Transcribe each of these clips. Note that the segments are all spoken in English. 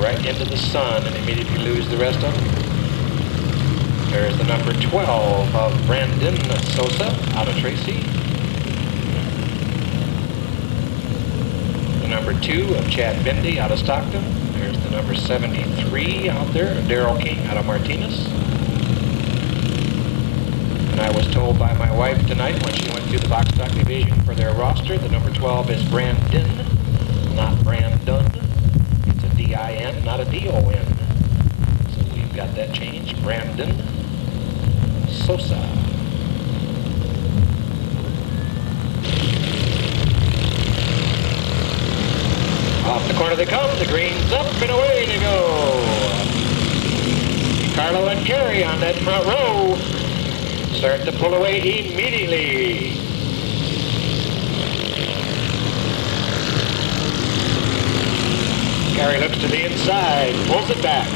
right into the sun and immediately lose the rest of them. There's the number 12 of Brandon Sosa out of Tracy. The number 2 of Chad Bindi out of Stockton. There's the number 73 out there, Daryl King out of Martinez. And I was told by my wife tonight when she went through the box stock division for their roster, the number 12 is Brandon, not Brandon. It's a D-I-N, not a D-O-N. So we've got that changed. Brandon Sosa. Off the corner they come, the green's up and away they go. Carlo and Kerry on that front row start to pull away immediately. Kerry looks to the inside, pulls it back.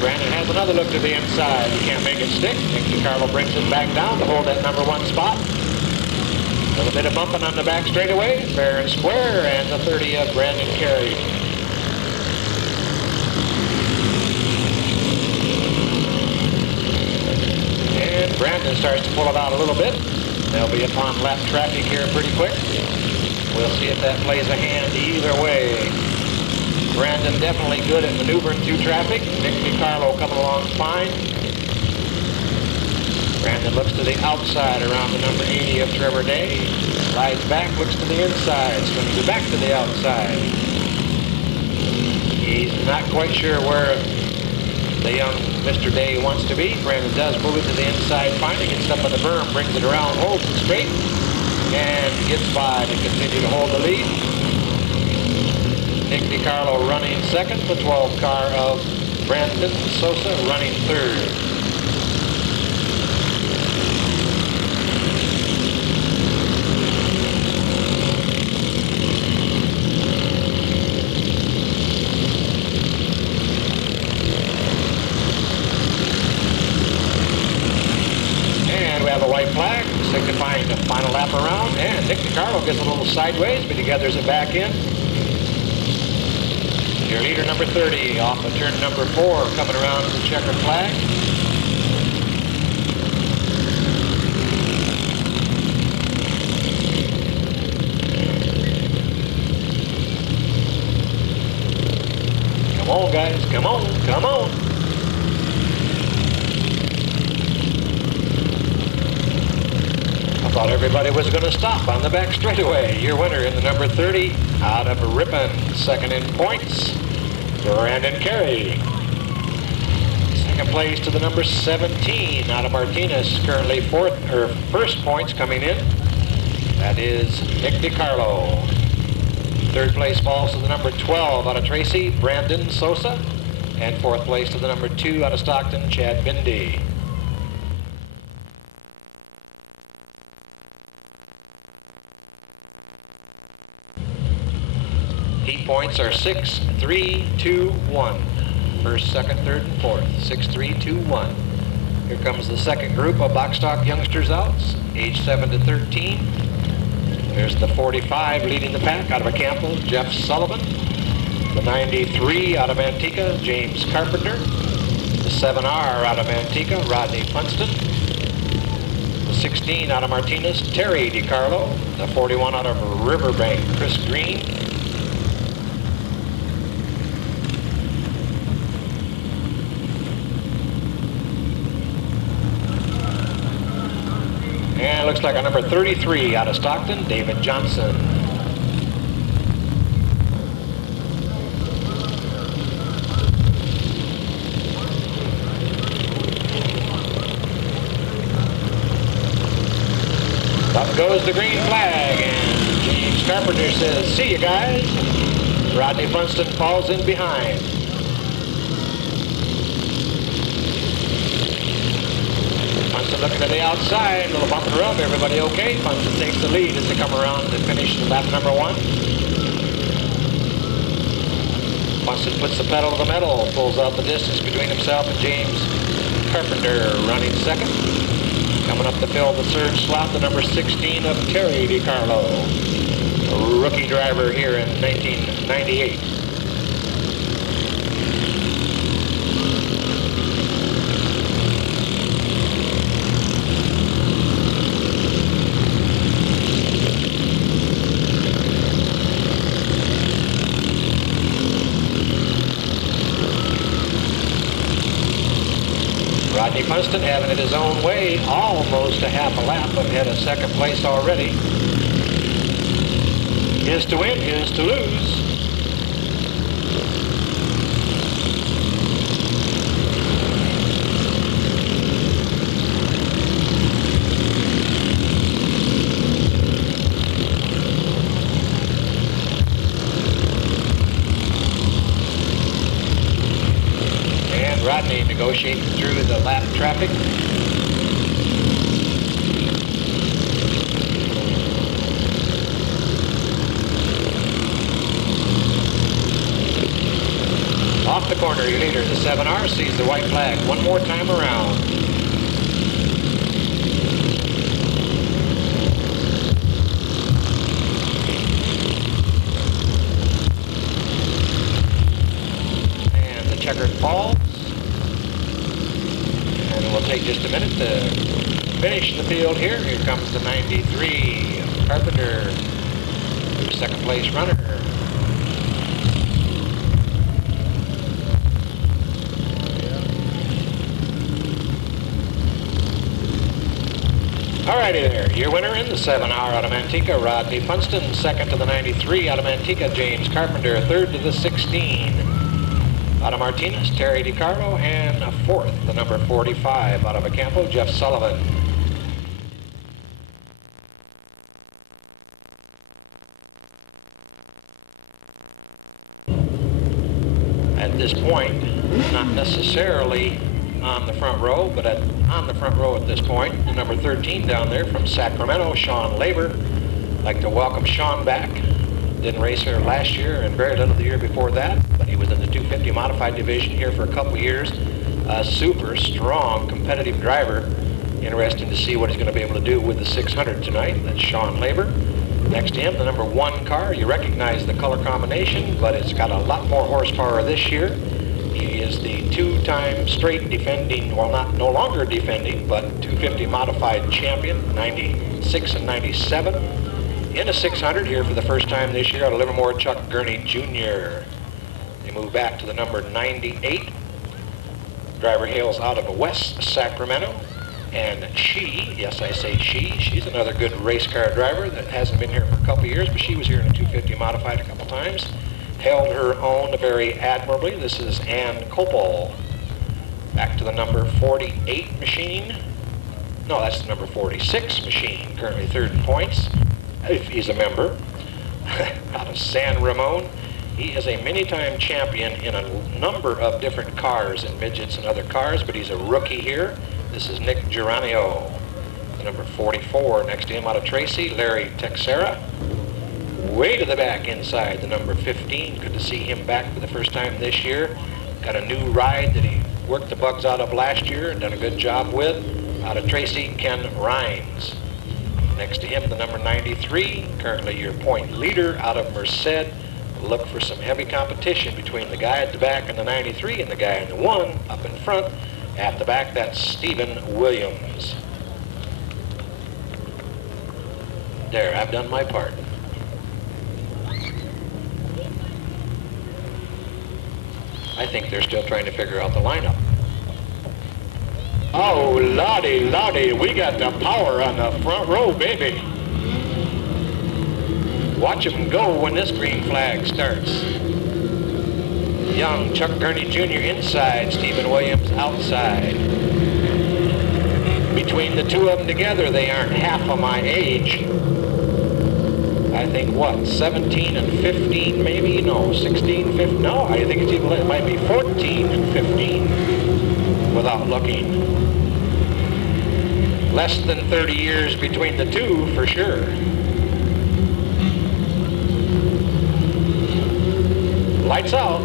Brandon has another look to the inside. He can't make it stick. Nick DiCarlo brings it back down to hold that number 1 spot. A little bit of bumping on the back straightaway. Fair and square. And the 30 of Brandon Kerry. And Brandon starts to pull it out a little bit. They'll be upon lap traffic here pretty quick. We'll see if that plays a hand either way. Brandon definitely good at maneuvering through traffic. Nick DiCarlo coming along fine. Brandon looks to the outside around the number 80 of Trevor Day. Slides back, looks to the inside, swings it back to the outside. He's not quite sure where the young Mr. Day wants to be. Brandon does move it to the inside, finding it up on the berm, brings it around, holds it straight, and gets by to continue to hold the lead. Nick DiCarlo running second, the 12 car of Brandon Sosa running third. And we have a white flag signifying the final lap around, and Nick DiCarlo gets a little sideways, but he gathers it back in. Your leader number 30 off of turn number 4 coming around to the checkered flag. Come on guys, come on, come on. I thought everybody was going to stop on the back straightaway. Your winner in the number 30 out of Ripon, second in points, Brandon Kerry. Second place to the number 17 out of Martinez, currently first points coming in. That is Nick DiCarlo. Third place falls to the number 12 out of Tracy, Brandon Sosa. And fourth place to the number 2 out of Stockton, Chad Bindi. Heat points are 6, 3, 2, 1. First, second, third, and fourth. 6, 3, 2, 1. Here comes the second group of box stock youngsters out, age 7 to 13. There's the 45 leading the pack out of Campbell, Jeff Sullivan. The 93 out of Antigua, James Carpenter. The 7R out of Antigua, Rodney Funston. The 16 out of Martinez, Terry DiCarlo. The 41 out of Riverbank, Chris Green. And it looks like a number 33 out of Stockton, David Johnson. Up goes the green flag, and James Carpenter says, "See you guys." Rodney Funston falls in behind. Funston looking to the outside, a little bump and rub, everybody okay? Funston takes the lead as they come around to finish lap number 1. Funston puts the pedal to the metal, pulls out the distance between himself and James Carpenter running second. Coming up to fill the third slot, the number 16 of Terry DiCarlo, a rookie driver here in 1998. Rodney Funston having it his own way, almost a half a lap ahead of second place already. His to win, his to lose. Rodney negotiating through the lap traffic. Off the corner, your leader, the 7R, sees the white flag one more time around. And the checkered falls. We'll take just a minute to finish the field here. Here comes the 93 Carpenter, second place runner. Alrighty there, your winner in the 7R out of Manteca, Rodney Funston. Second to the 93 out of Manteca, James Carpenter. Third to the 16. Out of Martinez, Terry DiCarlo, and fourth, the number 45 out of Acampo, Jeff Sullivan. At this point, not necessarily on the front row, but on the front row at this point, the number 13 down there from Sacramento, Shawn Labor. I'd like to welcome Shawn back. Didn't race here last year and very little the year before that, but he was in the 250 modified division here for a couple years. A super strong competitive driver. Interesting to see what he's going to be able to do with the 600 tonight. That's Shawn Labor. Next to him, the number 1 car. You recognize the color combination, but it's got a lot more horsepower this year. He is the 2-time straight defending, well, no longer defending, but 250 modified champion, 96 and 97. In a 600 here for the first time this year out of Livermore, Chuck Gurney Jr. They move back to the number 98. Driver hails out of West Sacramento. And she, yes I say she's another good race car driver that hasn't been here for a couple years, but she was here in a 250 modified a couple times. Held her own very admirably. This is Ann Copel. Back to the number 48 machine. No, that's the number 46 machine, currently third in points, if he's a member, out of San Ramon. He is a many-time champion in a number of different cars and midgets and other cars, but he's a rookie here. This is Nick Geranio, the number 44. Next to him out of Tracy, Larry Texera. Way to the back inside, the number 15. Good to see him back for the first time this year. Got a new ride that he worked the bugs out of last year and done a good job with. Out of Tracy, Ken Rhines. Next to him, the number 93, currently your point leader out of Merced. Look for some heavy competition between the guy at the back and the 93 and the guy in the 1 up in front. At the back, that's Stephen Williams. There, I've done my part. I think they're still trying to figure out the lineup. Oh, lordy, lordy, we got the power on the front row, baby. Watch them go when this green flag starts. Young Chuck Gurney Jr. inside, Stephen Williams outside. Between the two of them together, they aren't half of my age. I think, what, 17 and 15 maybe? No, 16, 15, no, I think it might be 14 and 15 without looking. Less than 30 years between the two, for sure. Lights out.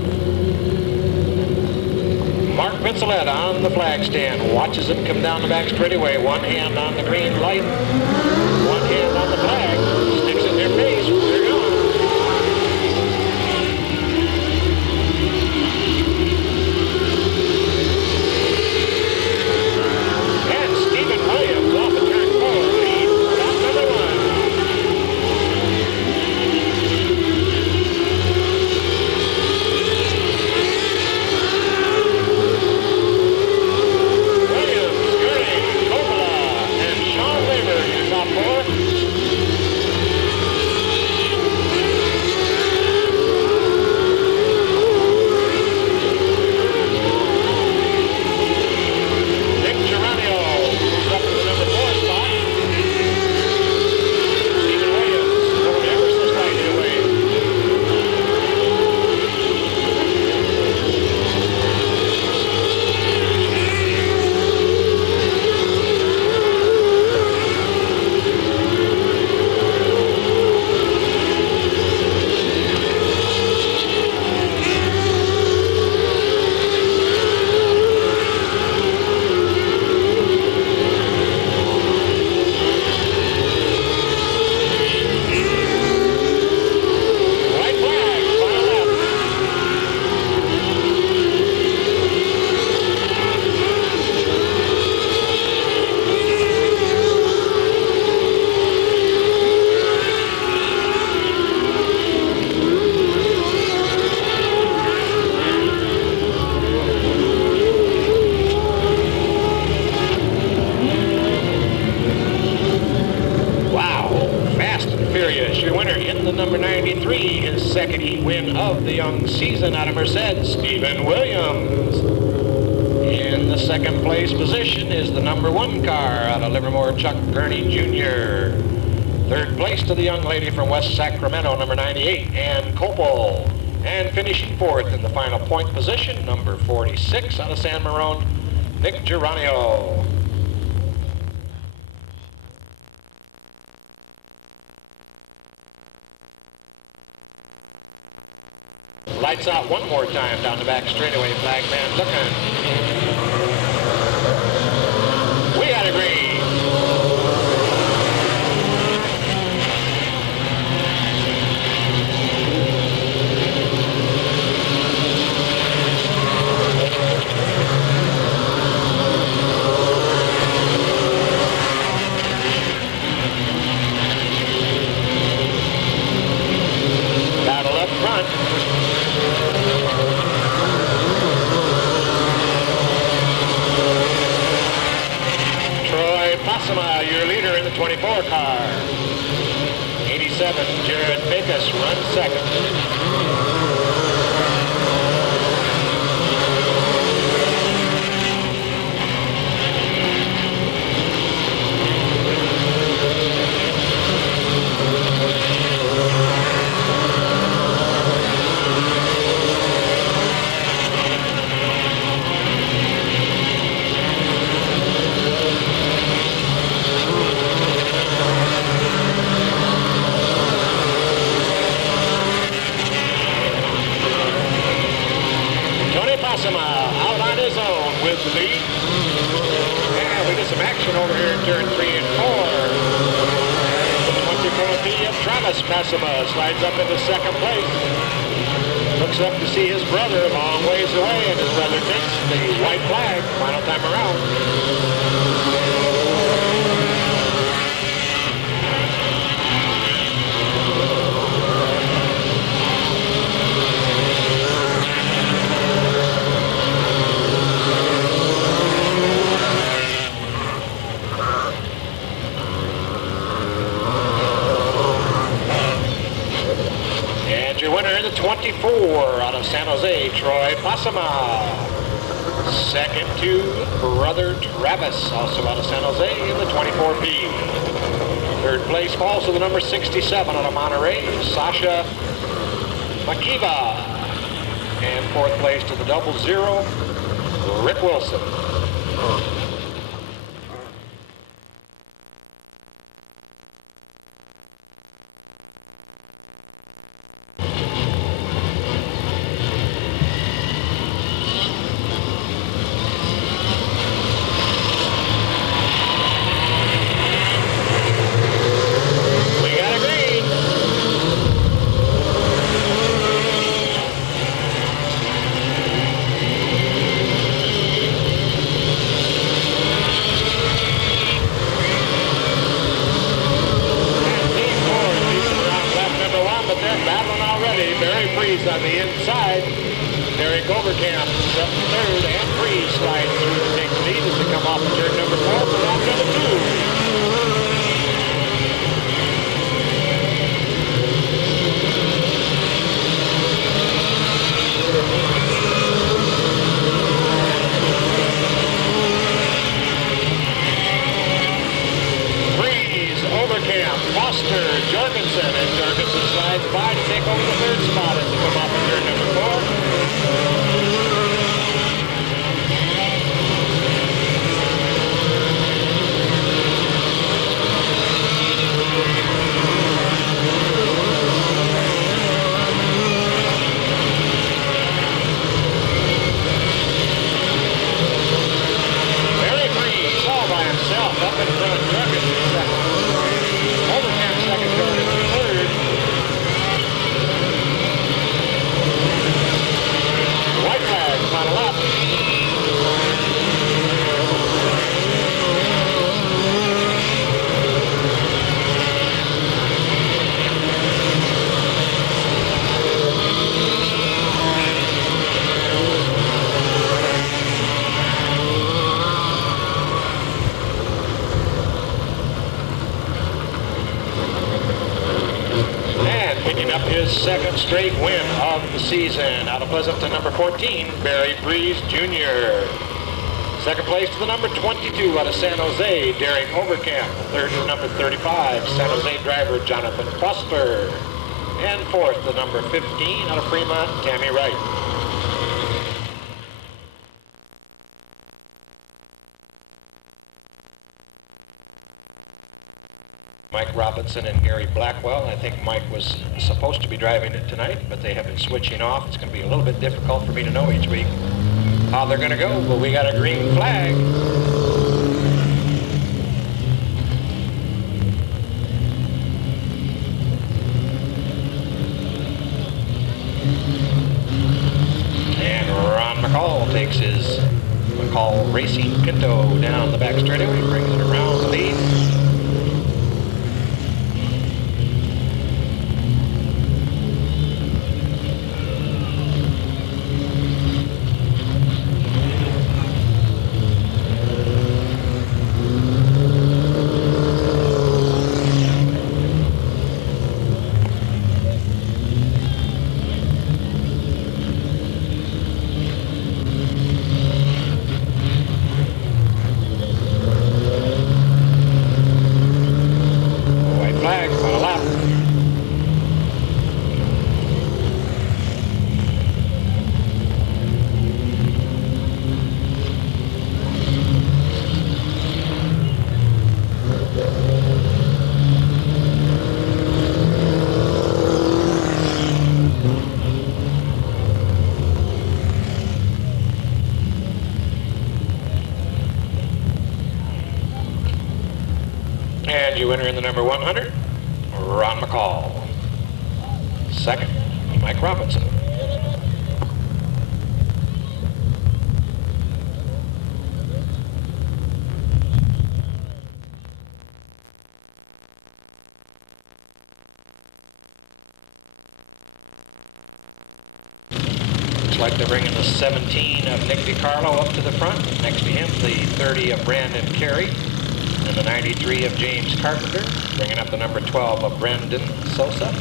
Mark Vincelet on the flag stand. Watches him come down the back straightaway. One hand on the green light. One hand on the flag. Sticks in their face. They're gone. And Stephen Williams off of turn 4. Lead lap number 1. Shawn Labor in top 4. Nick Geronio moves up to the number 4 spot. Stephen Williams going ever so slightly away. Your winner in the number 93, his second heat win of the young season out of Merced, Stephen Williams. In the second place position is the number 1 car out of Livermore, Chuck Gurney Jr. Third place to the young lady from West Sacramento, number 98, Ann Copel. And finishing fourth in the final point position, number 46 out of San Marone, Nick Geronio. Lights out one more time down the back straightaway. Flag man looking. We got a green. Battle up front. Your leader in the 24 car. 87, Jared Bacus runs second. Out on his own with the lead. And we get some action over here in turn 3 and 4. The 24B of Travis Massima slides up into second place. Looks up to see his brother a long ways away, and his brother takes the white flag final time around. Your winner in the 24 out of San Jose, Troy Passama. Second to brother Travis, also out of San Jose, in the 24B. Third place falls to the number 67 out of Monterey, Sasha Makiva. And fourth place to the 00, Rick Wilson. Breeze on the inside. Derek Overcamp is up third, and Breeze slides through to take lead as they come off of turn number 4 for lap number 2. Foster, Jorgensen, and Jorgensen slides by to take over the third spot as they come off of turn number 4. Very Breeze all by himself up in front. Jorgensen second. Second, Jorgensen third. White flag, final lap. Picking up his second straight win of the season out of Pleasanton, number 14, Barry Breeze Jr. Second place to the number 22 out of San Jose, Derek Overcamp. Third to number 35, San Jose driver Jonathan Foster. And fourth, the number 15 out of Fremont, Tammy Wright. Mike Robinson and Gary Blackwell. I think Mike was supposed to be driving it tonight, but they have been switching off. It's going to be a little bit difficult for me to know each week how they're going to go. But we got a green flag. And Ron McCall takes his McCall Racing Pinto down the back straightaway, brings it around the lead. And your winner in the number 100, Ron McCall. Second, Mike Robinson. Looks like they're bringing the 17 of Nick DiCarlo up to the front. Next to him, the 30 of Brandon Carey. And the 93 of James Carpenter, bringing up the number 12 of Brendan Sosa.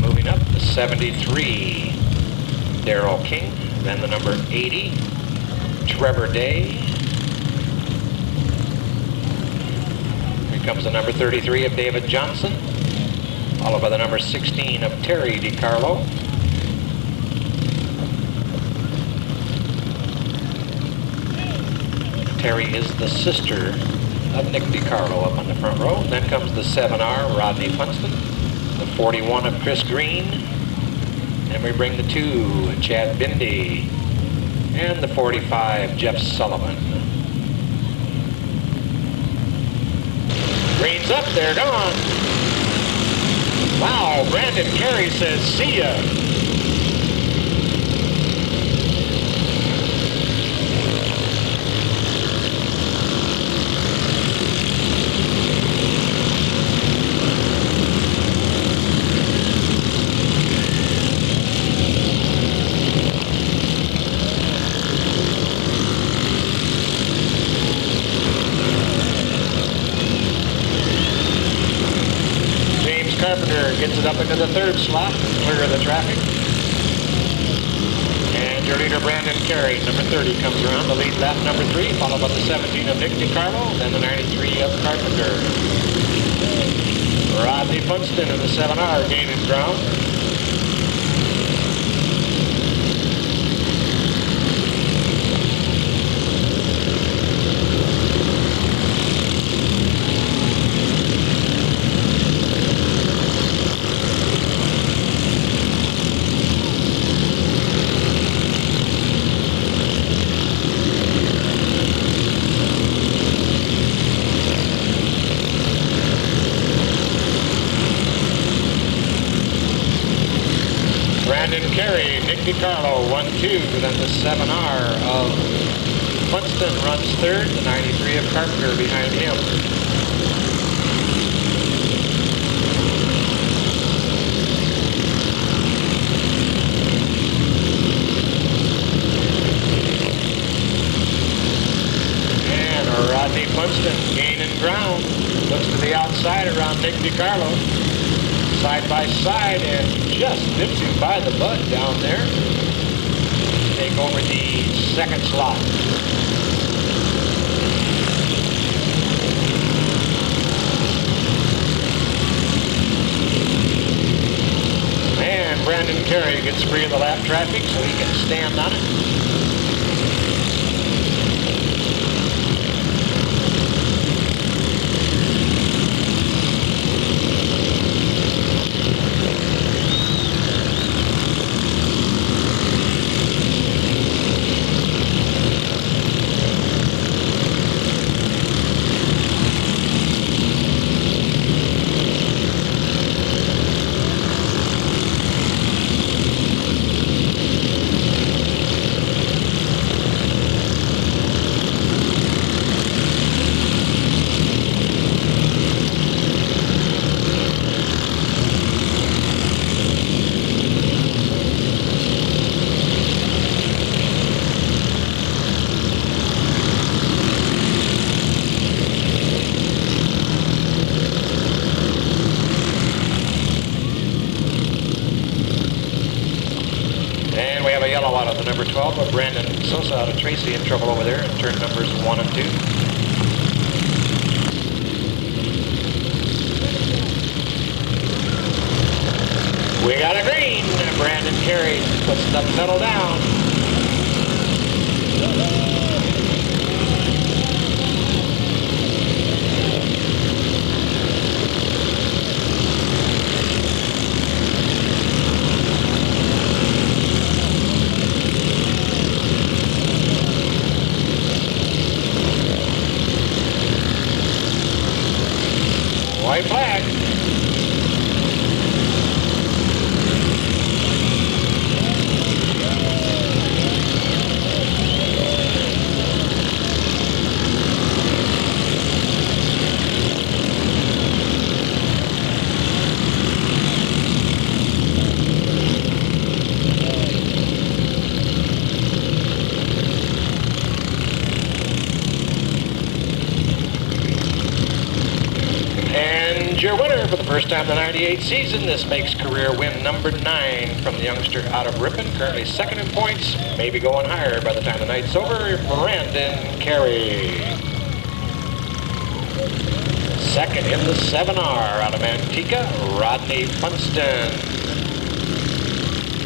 Moving up, the 73, Darrell King. Then the number 80, Trevor Day. Here comes the number 33 of David Johnson, followed by the number 16 of Terry DiCarlo. Terry is the sister of Nick DiCarlo up on the front row. Then comes the 7R, Rodney Funston. The 41 of Chris Green. And we bring the 2, Chad Bindi. And the 45, Jeff Sullivan. Green's up, they're gone. Wow, Brandon Carey says, see ya. Carpenter gets it up into the 3rd slot, clear of the traffic. And your leader, Brandon Carey, number 30, comes around the lead lap, number 3, followed by the 17 of Nick DiCarlo, then the 93 of Carpenter. Rodney Funston in the 7R gaining ground. Brandon Carey, Nick DiCarlo, 1-2, then the 7R of Funston runs 3rd, the 93 of Carpenter behind him. And Rodney Funston gaining ground, looks to the outside around Nick DiCarlo. Side by side and just nips him by the butt down there. Take over the 2nd slot. And Brandon Carey gets free of the lap traffic so he can stand on it. And we have a yellow out of the number 12 of Brandon Sosa out of Tracy in trouble over there in turn numbers 1 and 2. We got a green. Brandon Carey puts the pedal down. White flag. Your winner for the first time in the 98 season. This makes career win number 9 from the youngster out of Ripon. Currently 2nd in points, maybe going higher by the time the night's over. Brandon Carey. 2nd in the 7R out of Manteca, Rodney Funston.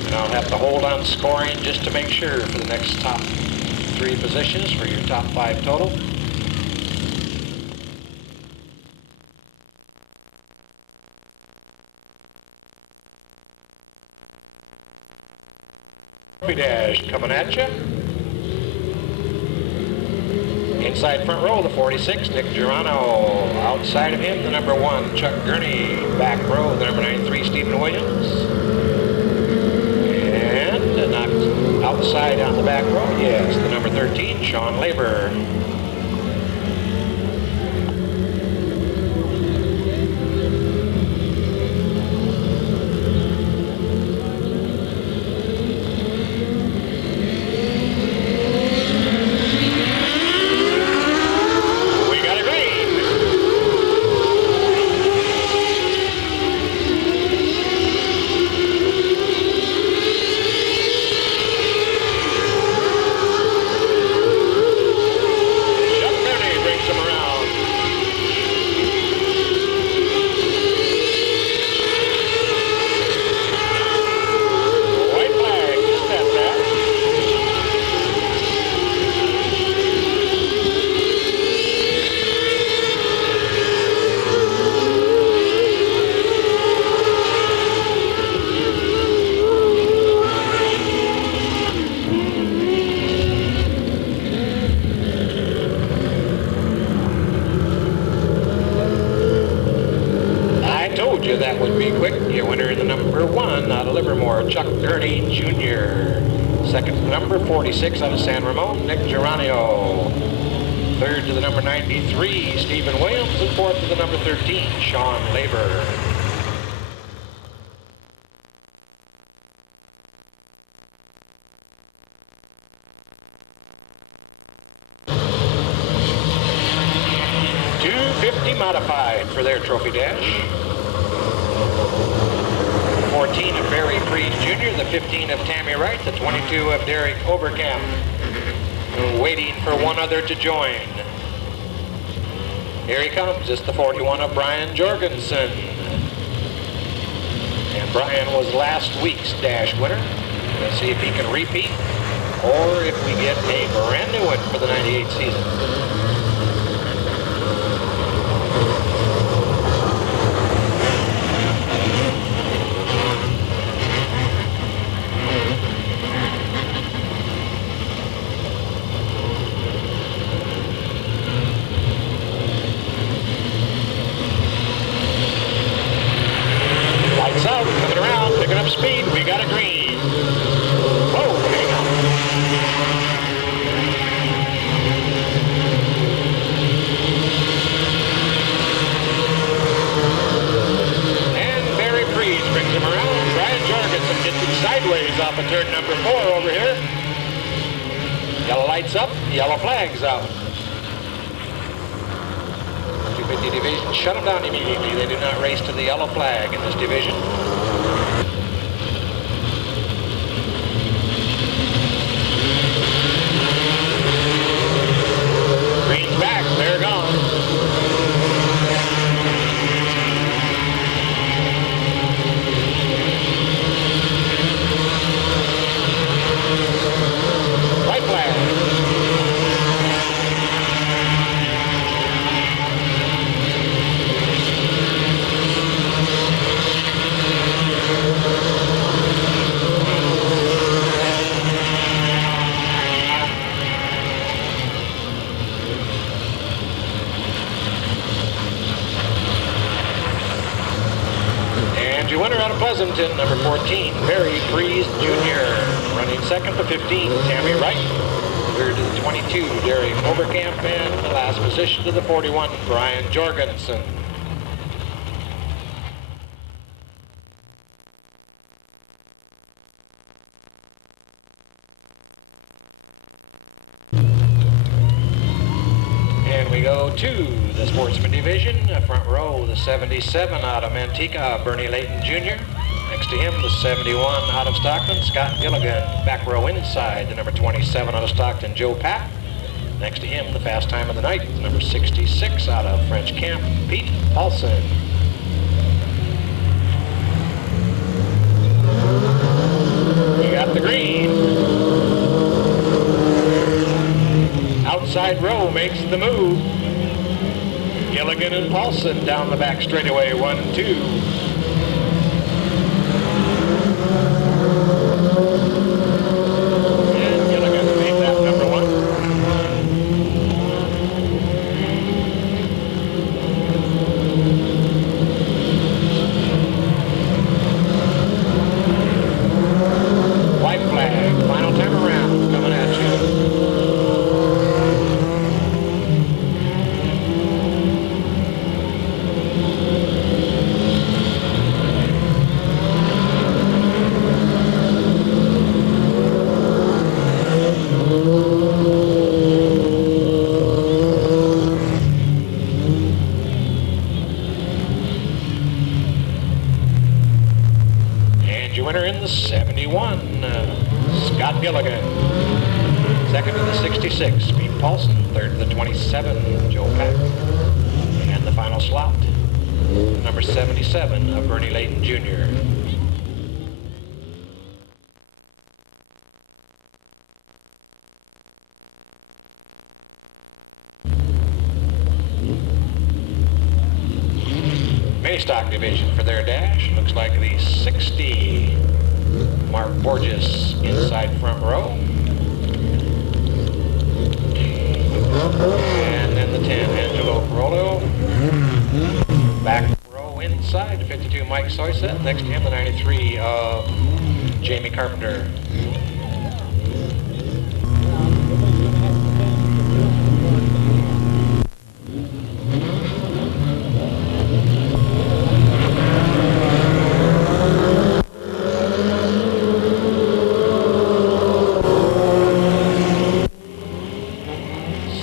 And I'll have to hold on scoring just to make sure for the next top 3 positions for your top 5 total. Dash coming at you. Inside front row, the 46, Nick Girano. Outside of him, the number 1, Chuck Gurney. Back row, the number 93, Stephen Williams. And knocked outside on the back row, yes, the number 13, Shawn Labor. That would be quick. Your winner in the number 1 out of Livermore, Chuck Gurney Jr. Second to the number 46 out of San Ramon, Nick Geranio. Third to the number 93, Stephen Williams. And fourth to the number 13, Shawn Labor. .250 modified for their trophy dash. 14 of Barry Priest Jr., the 15 of Tammy Wright, the 22 of Derek Overkamp. Waiting for one other to join. Here he comes, it's the 41 of Brian Jorgensen. And Brian was last week's dash winner. Let's see if he can repeat, or if we get a brand new one for the 98 season. Out, coming around, picking up speed. We got a green. Whoa, hang on. And Barry Priest brings him around. Brian Jorgensen gets him sideways off of turn number 4 over here. Yellow lights up, yellow flags out. 250 division, shut them down immediately. They do not race to the yellow flag in this division. Green's back, they're gone. White flag. Your winner out of Pleasanton, number 14, Barry Priest Jr. Running second to 15, Tammy Wright. Third to the 22, Derek Overkamp. And the last position to the 41, Brian Jorgensen. And we go to the Sportsman Division. Front row, the 77 out of Manteca, Bernie Layton Jr. Next to him, the 71 out of Stockton, Scott Gilligan. Back row inside, the number 27 out of Stockton, Joe Pack. Next to him, the fast time of the night, the number 66 out of French Camp, Pete Paulson. We got the green. Outside row makes the move. Gilligan and Paulson down the back straightaway, 1-2. And your winner in the 71, Scott Gilligan. Second to the 66, Pete Paulson. Third to the 27, Joe Pack. And the final slot, number 77 of Bernie Layton Jr. May stock division for their dash. Looks like the 60, Mark Borges, inside front row. And then the 10, Angelo Carollo. Back row inside, the 52, Mike Soyset. Next to him, the 93 of Jamie Carpenter.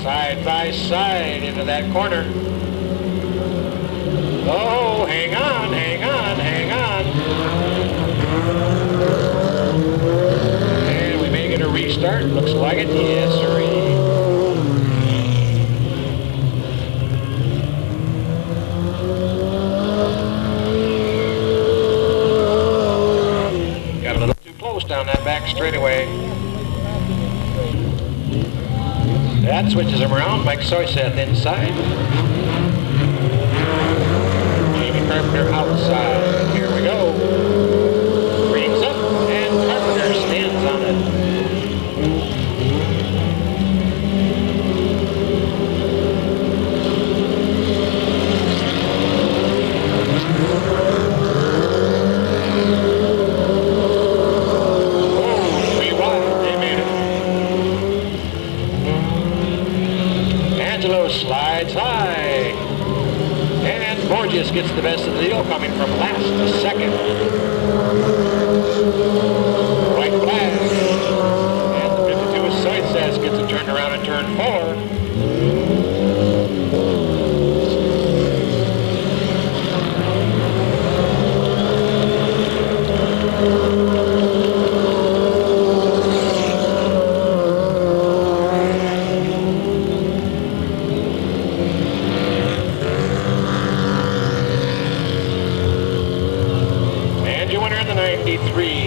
Side by side into that corner. Oh, hang on, hang on, hang on. And we may get a restart. Looks like it. Yes, sir. Got a little too close down that back straightaway. That switches him around. Mike Soyseth inside. Jamie Carpenter outside. Here we go. Rings up, and Carpenter stands on it. Oh, 3 wide. They made it. Angelo slides high. And Borges gets the best of the deal, coming from last to second. White flag. And the 52 of Soythes gets it turned around in turn 4.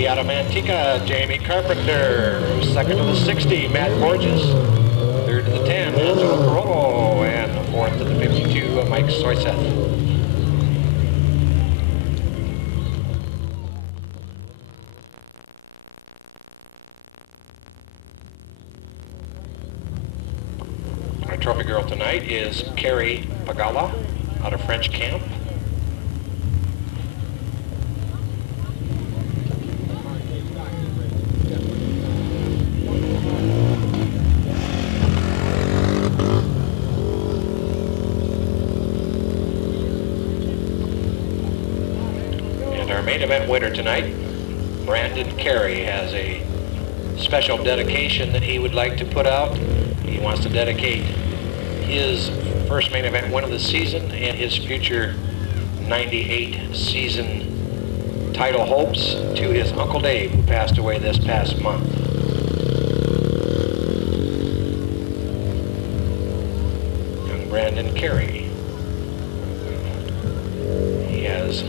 Out of Manteca, Jamie Carpenter. Second to the 60, Matt Borges. Third to the 10, Angelo Carollo. And the fourth to the 52, Mike Soyseth. Our trophy girl tonight is Carrie Pagala out of French Camp. Main event winner tonight, Brandon Carey, has a special dedication that he would like to put out. He wants to dedicate his first main event win of the season and his future 98 season title hopes to his Uncle Dave, who passed away this past month. Young Brandon Carey. He has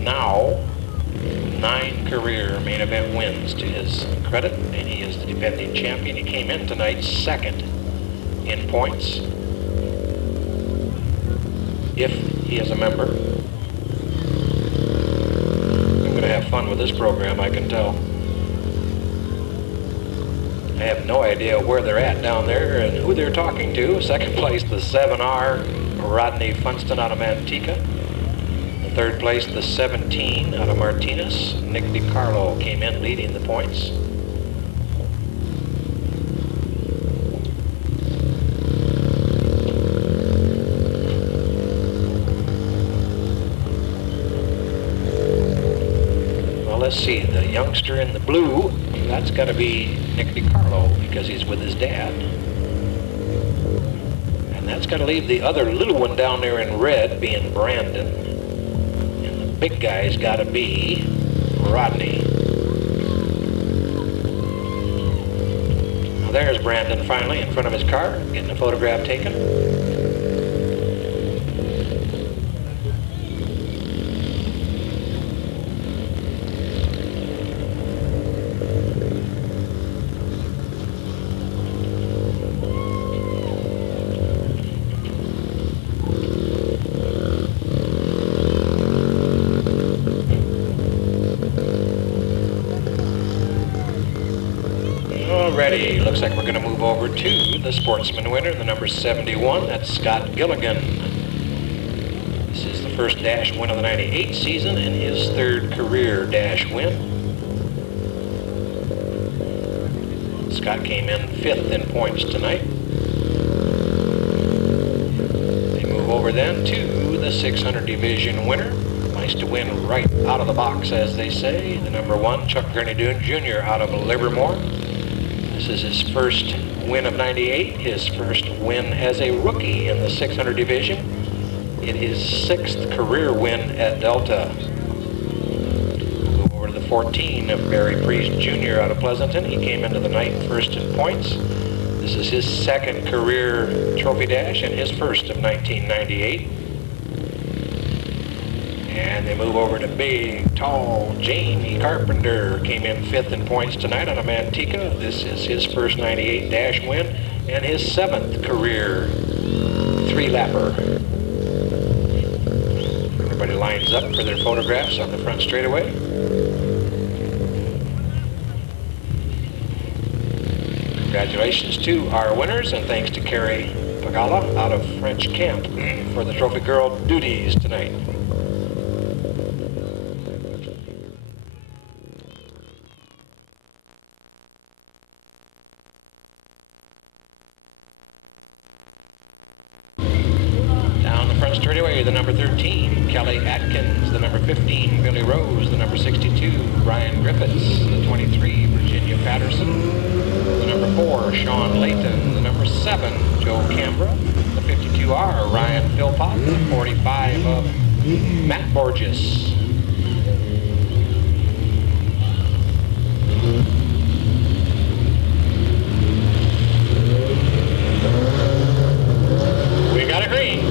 now 9 career main event wins to his credit, and he is the defending champion. He came in tonight second in points, if he is a member. I'm going to have fun with this program, I can tell. I have no idea where they're at down there and who they're talking to. Second place, the 7R, Rodney Funston out of Manteca. Third place, the 17 out of Martinez. Nick DiCarlo came in leading the points. Well, let's see. The youngster in the blue, that's got to be Nick DiCarlo because he's with his dad. And that's got to leave the other little one down there in red being Brandon. Big guy's got to be Rodney. there's Brandon finally in front of his car, getting a photograph taken. Alrighty, looks like we're going to move over to the sportsman winner, the number 71. That's Scott Gilligan. This is the first dash win of the 98 season and his third career dash win. Scott came in 5th in points tonight. They move over then to the 600 division winner. Nice to win right out of the box, as they say. The number 1, Chuck Gurney-Doon Jr. out of Livermore. This is his first win of 98, his first win as a rookie in the 600 division. It is 6th career win at Delta. We'll go over to the 14 of Barry Priest Jr. out of Pleasanton. He came into the night first in points. This is his 2nd career trophy dash and his first of 1998. And they move over to big, tall Jamie Carpenter. Came in 5th in points tonight on a Manteca. This is his first 98 dash win and his 7th career 3-lapper. Everybody lines up for their photographs on the front straightaway. Congratulations to our winners, and thanks to Carrie Pagala out of French Camp for the Trophy Girl duties tonight. Straightaway, the number 13, Kelly Atkins, the number 15, Billy Rose, the number 62, Brian Griffiths, the 23, Virginia Patterson, the number 4, Shawn Layton, the number 7, Joe Cambra, the 52R, Ryan Philpott, the 45 of Matt Borges. We got a green.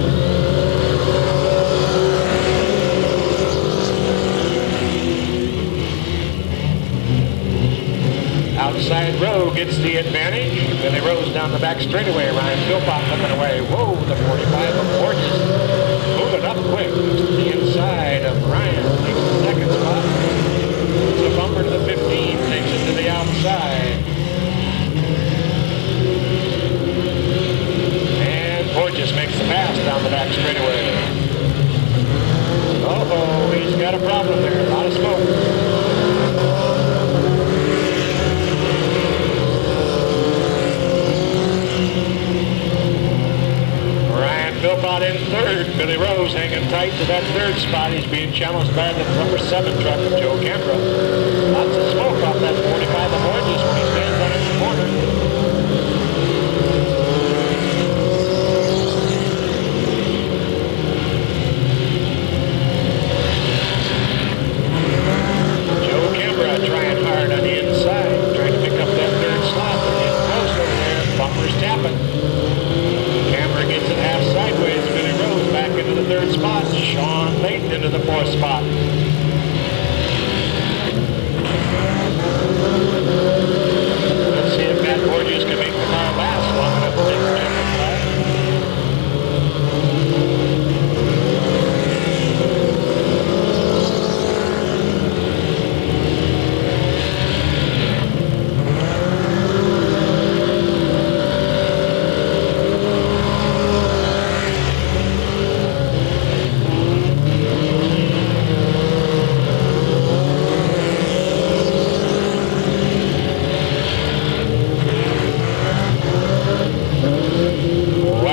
Outside row gets the advantage. Billy Rose down the back straightaway. Ryan Philpott looking away. Whoa, the 45 of Borges moving up quick to the inside of Ryan. Takes the 2nd spot. It's a bumper to the 15. Takes it to the outside. And Borges makes the pass down the back straightaway. Oh, he's got a problem there. A lot of smoke. Philpott in 3rd. Billy Rose hanging tight to that 3rd spot. He's being challenged by the number 7 truck, Joe Cambra. Lots of smoke off that 45 of Borges when he stands on his corner. Joe Cambra trying hard on the inside, trying to pick up that 3rd slot, but getting close over there. Bumper's tapping. Gets it half sideways. Billy Rose back into the 3rd spot. Shawn Layton into the 4th spot. Let's see if Matt Borges can make the car last long enough to take the checkered flag.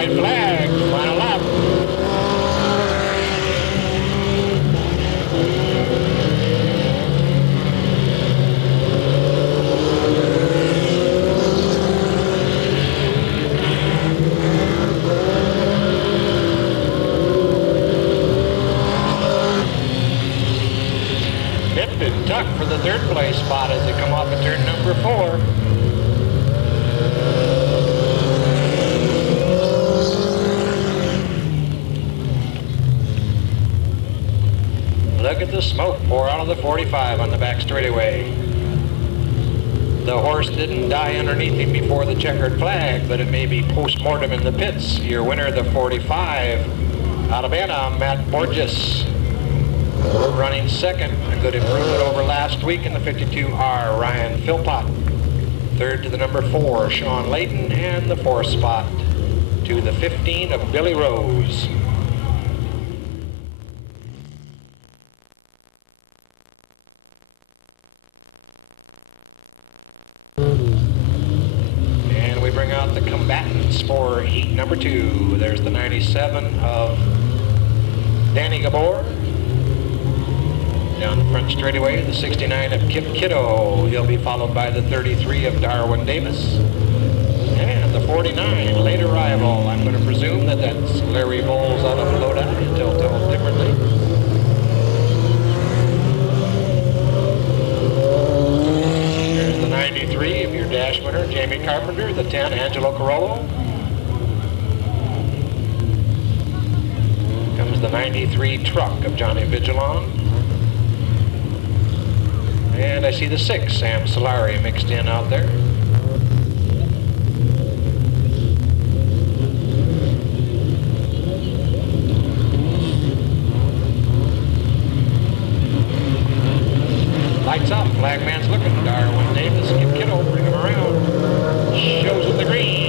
Flag, final lap. Nip and tuck for the 3rd place spot as they come off at turn number 4. Look at the smoke pour out of the 45 on the back straightaway. The horse didn't die underneath him before the checkered flag, but it may be post-mortem in the pits. Your winner, the 45, Alabama, Matt Borges. Running second, a good improvement over last week in the 52R, Ryan Philpott. Third to the number 4, Shawn Labor, and the 4th spot to the 15 of Billy Rose. And we bring out the combatants for heat number 2. There's the 97 of Danny Gabor. Down the front straightaway, the 69 of Kip Kiddo. He'll be followed by the 33 of Darwin Davis. And the 49, late arrival. I'm going to presume that that's Larry Bowles out of Lodi until told differently. There's the 93 of your dash winner, Jamie Carpenter. The 10, Angelo Carollo. Comes the 93 truck of Johnny Vigilon. And I see the 6, Sam Solari, mixed in out there. Lights up, flagman's looking. Darwin Davis, Kip Kiddo, bring him around. Shows him the green.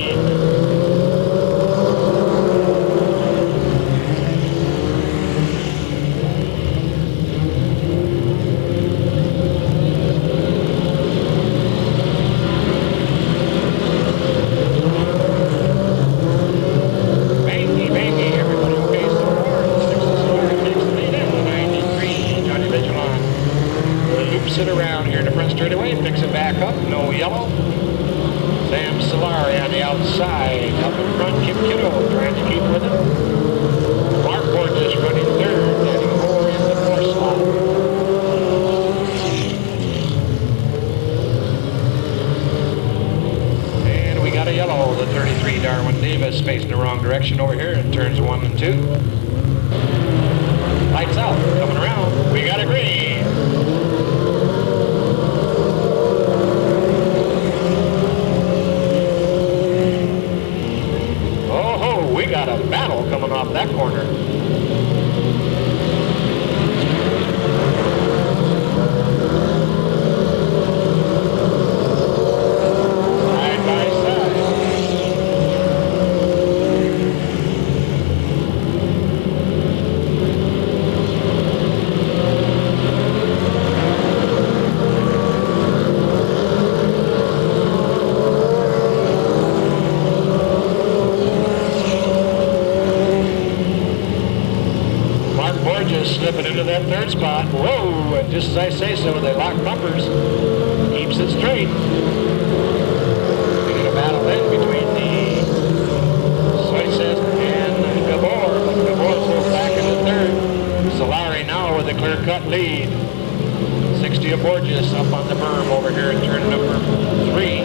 Sit around here in the front straightaway, picks it back up, no yellow. Sam Solari on the outside, up in front, Kip Kiddo trying to keep with him. Mark Borges running third, Danny Moore in the 4th slot. And we got a yellow, the 33 Darwin Davis facing the wrong direction over here in turns 1 and 2. Lights out, coming around, we got a green. We got a battle coming off that corner. Side by side. Borges slipping into that 3rd spot. Whoa, and just as I say so, they lock bumpers. Keeps it straight. We get a battle then between the Soises and Gabor. But Gabor pulls back into 3rd. Solari now with a clear-cut lead. 60 of Borges up on the berm over here in turn number 3.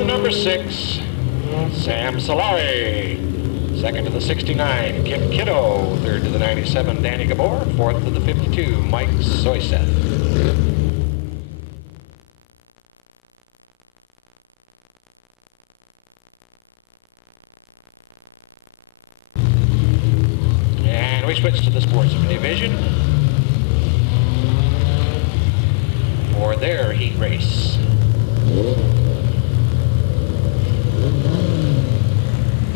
Number 6, Sam Solari. Second to the 69, Kip Kiddo. Third to the 97, Danny Gabor. Fourth to the 52, Mike Soiset. And we switch to the sportsman division for their heat race.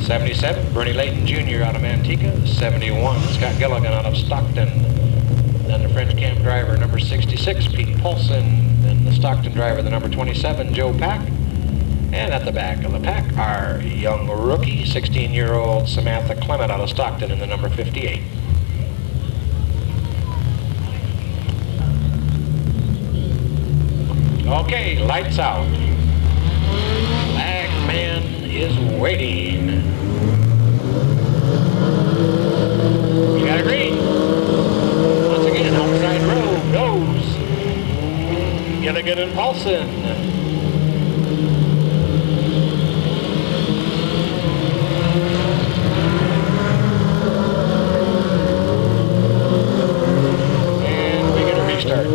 77, Bernie Layton Jr. out of Manteca. 71, Scott Gilligan out of Stockton. Then the French camp driver, number 66, Pete Paulson. And the Stockton driver, the number 27, Joe Pack. And at the back of the pack, our young rookie, 16-year-old Samantha Clement out of Stockton in the number 58. Okay, lights out. Flag man is waiting. You got a green. Once again, outside row goes Gilligan and Paulson. And we get a restart.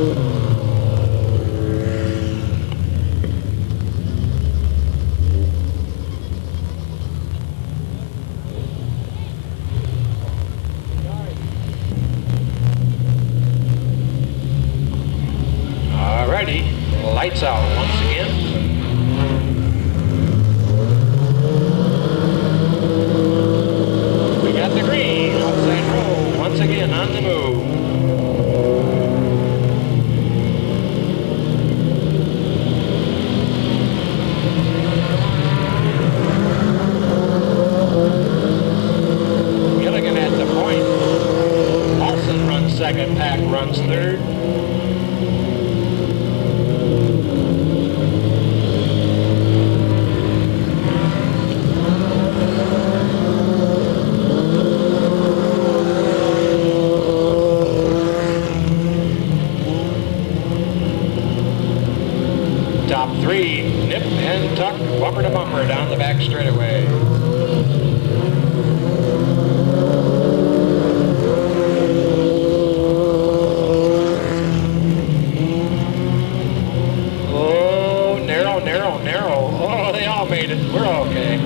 Lights out once again. We got the green, outside row, once again on the move. Gilligan at the point. Paulson runs second, Pack runs third. Top three, nip and tuck, bumper to bumper down the back straightaway. Oh, narrow, narrow, narrow. Oh, they all made it. We're okay.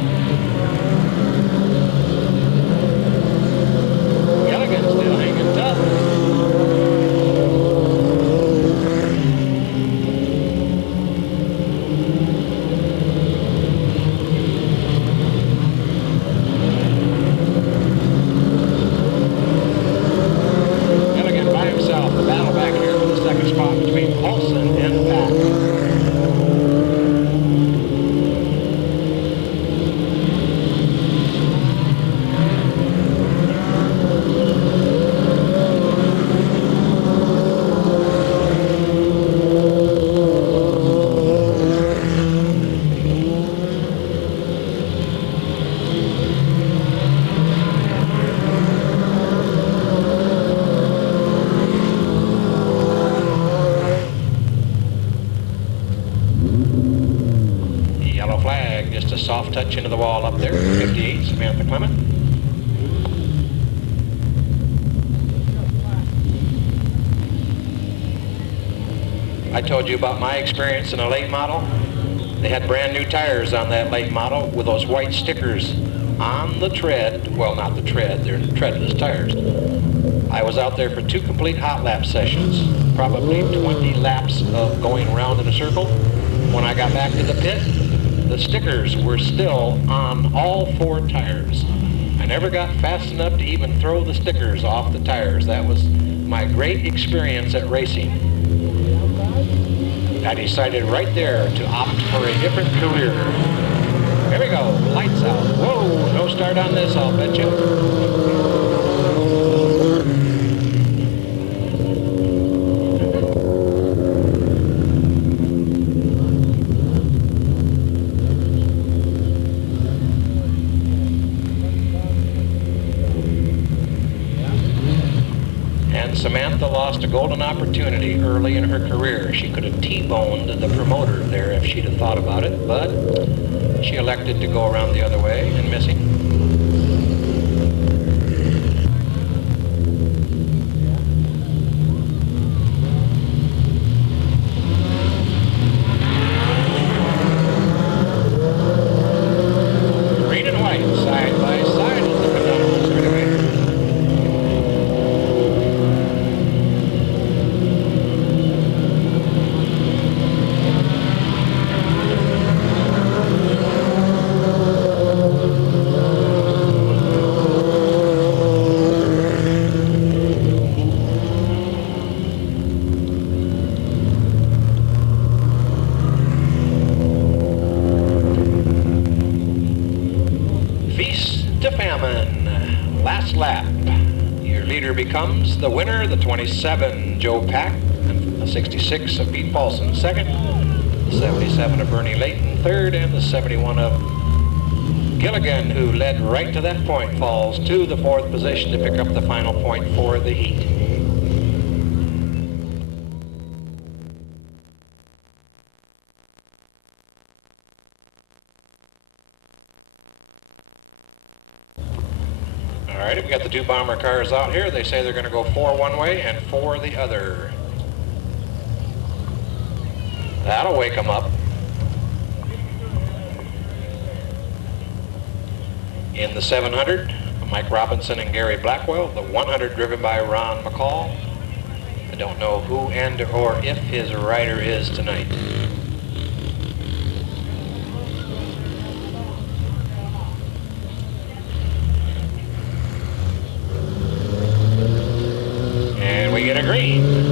Gilligan still hanging tough. Just a soft touch into the wall up there. 58, Samantha Clement. I told you about my experience in a late model. They had brand new tires on that late model with those white stickers on the tread. Well, not the tread, they're treadless tires. I was out there for 2 complete hot lap sessions, probably 20 laps of going around in a circle. When I got back to the pit, the stickers were still on all 4 tires. I never got fast enough to even throw the stickers off the tires. That was my great experience at racing. I decided right there to opt for a different career. Here we go, lights out. Whoa, no start on this, I'll bet you. Samantha lost a golden opportunity early in her career. She could have T-boned the promoter there if she'd have thought about it, but she elected to go around the other way and miss him. Green and white, side by side, as they come down the straightaway. Feast to famine. Last lap. Your leader becomes the winner, the 27, Joe Pack, and the 66 of Pete Paulson, second, the 77 of Bernie Layton, third, and the 71 of Gilligan, who led right to that point, falls to the fourth position to pick up the final point for the heat. All right, we got the two bomber cars out here. They say they're going to go 4 one way and 4 the other. That'll wake them up. In the 700, Mike Robinson and Gary Blackwell. The 100 driven by Ron McCall. I don't know who and or if his rider is tonight. And we get a green.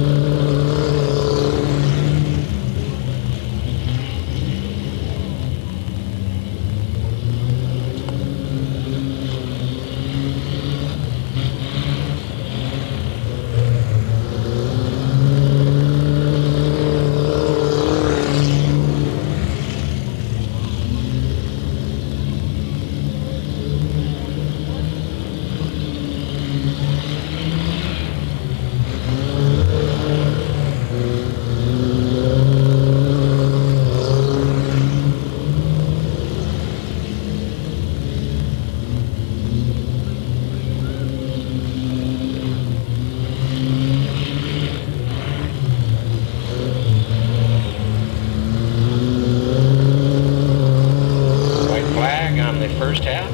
First half.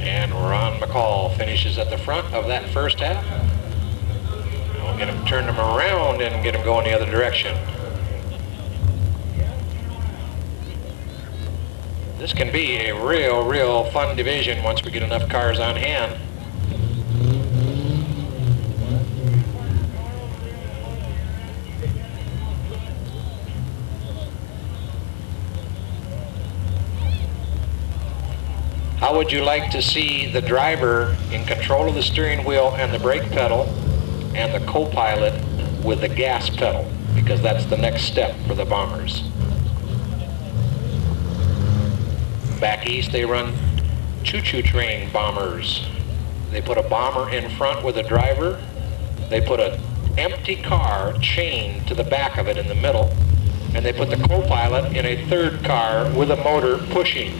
And Ron McCall finishes at the front of that first half. We'll get him, turn them around and get him going the other direction. This can be a real fun division once we get enough cars on hand. How would you like to see the driver in control of the steering wheel and the brake pedal and the co-pilot with the gas pedal? Because that's the next step for the bombers. Back east, they run choo-choo train bombers. They put a bomber in front with a driver. They put an empty car chained to the back of it in the middle, and they put the co-pilot in a third car with a motor pushing.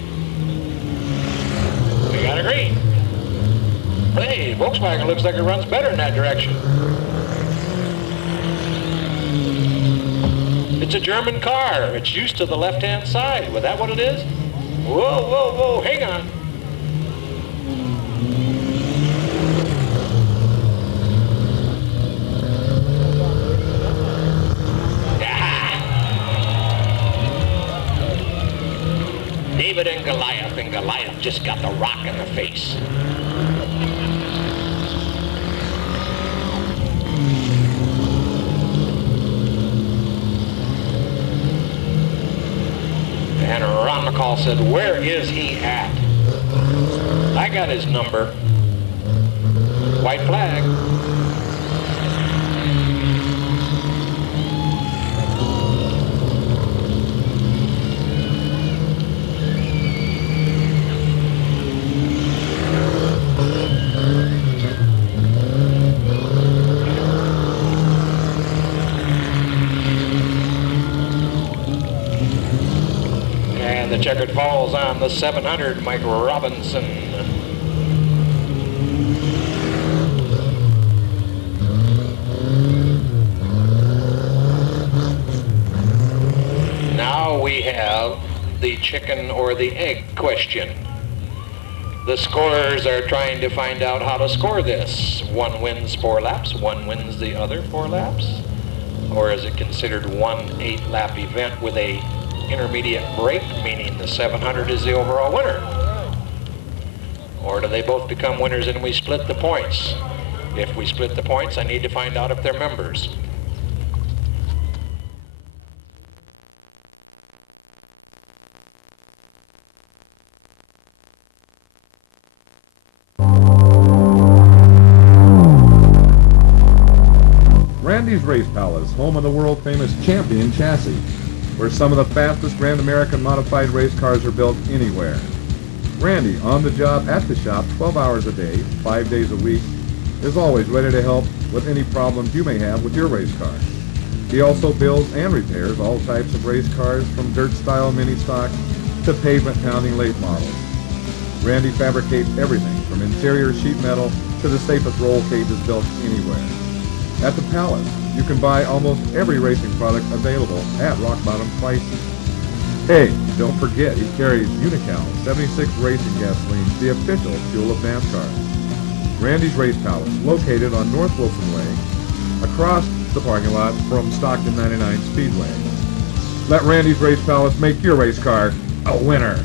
We got a green. Hey, Volkswagen looks like it runs better in that direction. It's a German car. It's used to the left-hand side. Was that what it is? Whoa, hang on. David and Goliath just got the rock in the face. And Ron McCall said, "Where is he at?" I got his number. White flag. The checkered falls on the 700, Mike Robinson. Now we have the chicken or the egg question. The scorers are trying to find out how to score this. One wins 4 laps, one wins the other 4 laps? Or is it considered one 8-lap event with a intermediate break, meaning the 700 is the overall winner? Or do they both become winners and we split the points? If we split the points, I need to find out if they're members. Randy's Race Palace, home of the world-famous Champion chassis, where some of the fastest Grand American modified race cars are built anywhere. Randy, on the job, at the shop, 12 hours a day, 5 days a week, is always ready to help with any problems you may have with your race car. He also builds and repairs all types of race cars, from dirt-style mini-stock to pavement-pounding late models. Randy fabricates everything from interior sheet metal to the safest roll cages built anywhere. At the Palace, you can buy almost every racing product available at rock-bottom prices. Hey, don't forget he carries Unical 76 Racing Gasoline, the official fuel of NASCAR. Randy's Race Palace, located on North Wilson Way, across the parking lot from Stockton 99 Speedway. Let Randy's Race Palace make your race car a winner.